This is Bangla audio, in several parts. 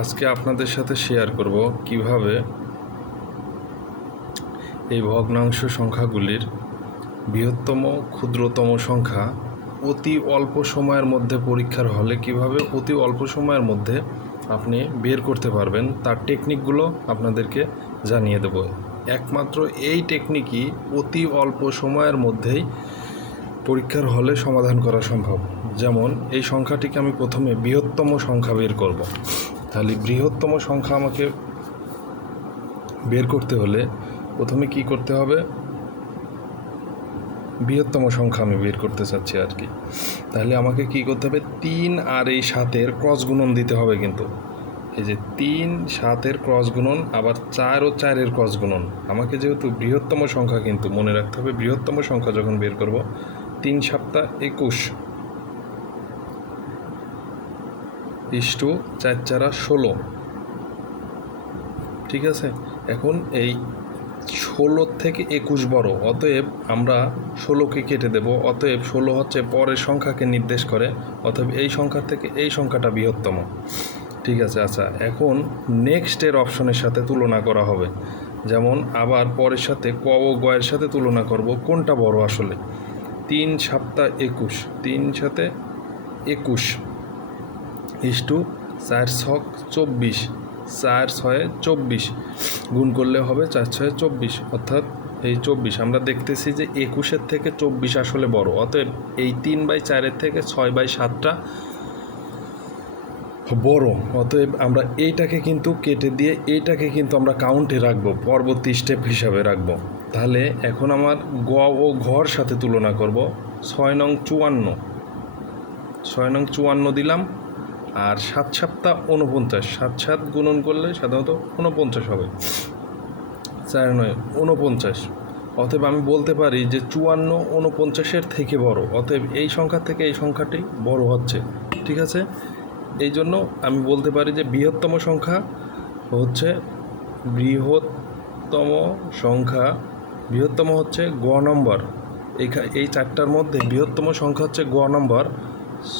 আজকে আপনাদের সাথে শেয়ার করব কিভাবে এই ভগ্নাংশ সংখ্যাগুলির বৃহত্তম ক্ষুদ্রতম সংখ্যা অতি অল্প সময়ের মধ্যে পরীক্ষার হলে কিভাবে অতি অল্প সময়ের মধ্যে আপনি বের করতে পারবেন তার টেকনিকগুলো আপনাদেরকে জানিয়ে দেব। একমাত্র এই টেকনিকই অতি অল্প সময়ের মধ্যেই পরীক্ষার হলে সমাধান করা সম্ভব। যেমন এই সংখ্যাটিকে আমি প্রথমে বৃহত্তম সংখ্যা বের করব। তাহলে বৃহত্তম সংখ্যা আমাকে বের করতে হলে প্রথমে কি করতে হবে, বৃহত্তম সংখ্যা আমি বের করতে চাচ্ছি আর কি। তাহলে আমাকে কি করতে হবে, 3 আর এই 7-এর ক্রস গুণন দিতে হবে। কিন্তু এই যে 3 7-এর ক্রস গুণন, আবার 4 ও 4-এর ক্রস গুণন। আমাকে যেহেতু বৃহত্তম সংখ্যা কিন্তু মনে রাখতে হবে, বৃহত্তম সংখ্যা যখন বের করব 3 7 21 ইস্টু 4 4 16। ঠিক আছে, এখন এই 16 থেকে 21 বড়, অতএব আমরা 16কে কেটে দেব। অতএব 16 হচ্ছে পরের সংখ্যাকে নির্দেশ করে, অতএব এই সংখ্যা থেকে এই সংখ্যাটা বৃহত্তম। ঠিক আছে, আচ্ছা এখন নেক্সটের অপশনের সাথে তুলনা করা হবে। যেমন আবার পরের সাথে ক ও গয়ের সাথে তুলনা করব কোনটা বড় আসলে। 3 7 21, 3 7 21 ইস্টু 4 6 24, 4 6 24 গুণ করলে হবে 4 6 24, অর্থাৎ এই 24। আমরা দেখতেছি যে 21-এর থেকে 24 আসলে বড়, অতএব এই 3/4-এর থেকে 6/7টা বড়। অতএব আমরা এইটাকে কিন্তু কেটে দিয়ে এইটাকে কিন্তু আমরা কাউন্টে রাখবো, পরবর্তী স্টেপ হিসাবে রাখবো। তাহলে এখন আমার গ ও ঘর সাথে তুলনা করব। 6 নং 54, 6 নং 54 দিলাম, আর 7 7 49, 7 7 গুণন করলে সাধারণত 49 হবে, 4 9 49। অতএব আমি বলতে পারি যে 54 49-এর থেকে বড়, অতএব এই সংখ্যা থেকে এই সংখ্যাটি বড় হচ্ছে। ঠিক আছে, এই জন্য আমি বলতে পারি যে বৃহত্তম সংখ্যা হচ্ছে বৃহত্তম হচ্ছে গ নম্বর। এই 4টার মধ্যে বৃহত্তম সংখ্যা হচ্ছে গ নম্বর,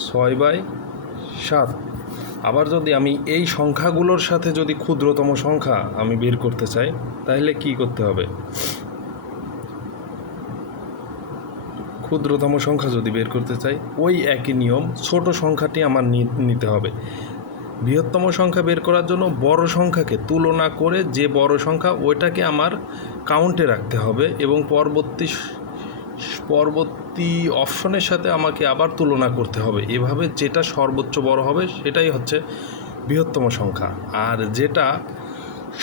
6/7। আবার যদি আমি এই সংখ্যাগুলোর সাথে যদি ক্ষুদ্রতম সংখ্যা আমি বের করতে চাই, তাহলে কি করতে হবে, ক্ষুদ্রতম সংখ্যা যদি বের করতে চাই ওই একই নিয়ম, ছোট সংখ্যাটি আমার নিতে হবে। বৃহত্তম সংখ্যা বের করার জন্য বড় সংখ্যাকে তুলনা করে যে বড় সংখ্যা ওইটাকে আমার কাউন্টে রাখতে হবে, এবং পরবর্তী অপশনের সাথে আমাকে আবার তুলনা করতে হবে। এভাবে যেটা সর্বোচ্চ বড় হবে সেটাই হচ্ছে বৃহত্তম সংখ্যা, আর যেটা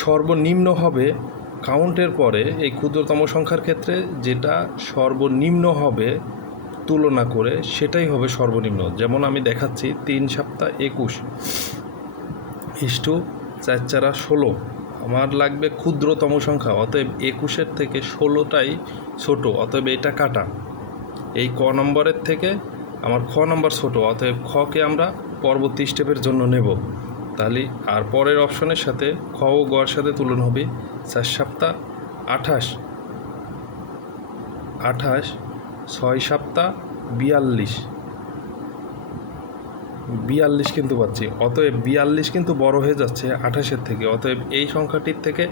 সর্বনিম্ন হবে কাউন্টের পরে এই ক্ষুদ্রতম সংখ্যার ক্ষেত্রে যেটা সর্বনিম্ন হবে তুলনা করে সেটাই হবে সর্বনিম্ন। যেমন আমি দেখাচ্ছি 3 7 21 ইস্টু 4 4 16। আমার লাগবে ক্ষুদ্রতম সংখ্যা, অতএব 21-এর থেকে 16টাই ছোট, অতএব এটা কাটা। এই ক নম্বরের থেকে আমার খ নম্বর ছোট, অতএব খকে আমরা পরবর্তী স্টেপের জন্য নেব। তাহলে আর পরের অপশনের সাথে খ ও গর সাথে তুলনা হবে 4 7 28, 6 7 42 কিন্তু পাচ্ছি। অতএব 42 কিন্তু বড় হয়ে যাচ্ছে 28-এর থেকে, অতএব এই সংখ্যাটির থেকে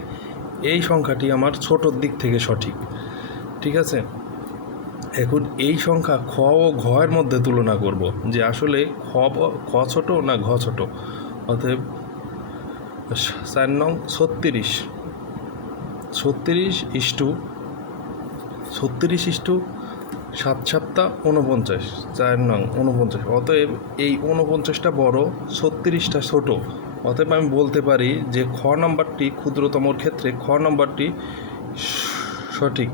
এই সংখ্যাটি আমার ছোটোর দিক থেকে সঠিক। ঠিক আছে, এখন এই সংখ্যা খ ও ঘয়ের মধ্যে তুলনা করব যে আসলে খ ছোট না ঘ ছোট। অতএব 4 নং 36 ইস্টু 7 7 49, 4 নং 49। অতএব এই 49টা বড়, 36টা ছোট। অতএব আমি বলতে পারি যে খ নম্বরটি ক্ষুদ্রতমর ক্ষেত্রে খ নম্বরটি সঠিক।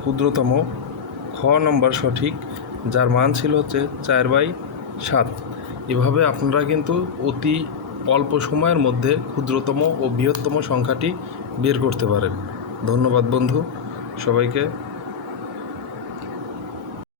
ক্ষুদ্রতম খ নম্বর সঠিক, যার মান ছিল হচ্ছে 4/7। এভাবে আপনারা কিন্তু অতি অল্প সময়ের মধ্যে ক্ষুদ্রতম ও বৃহত্তম সংখ্যাটি বের করতে পারেন। ধন্যবাদ বন্ধু, সবাইকে।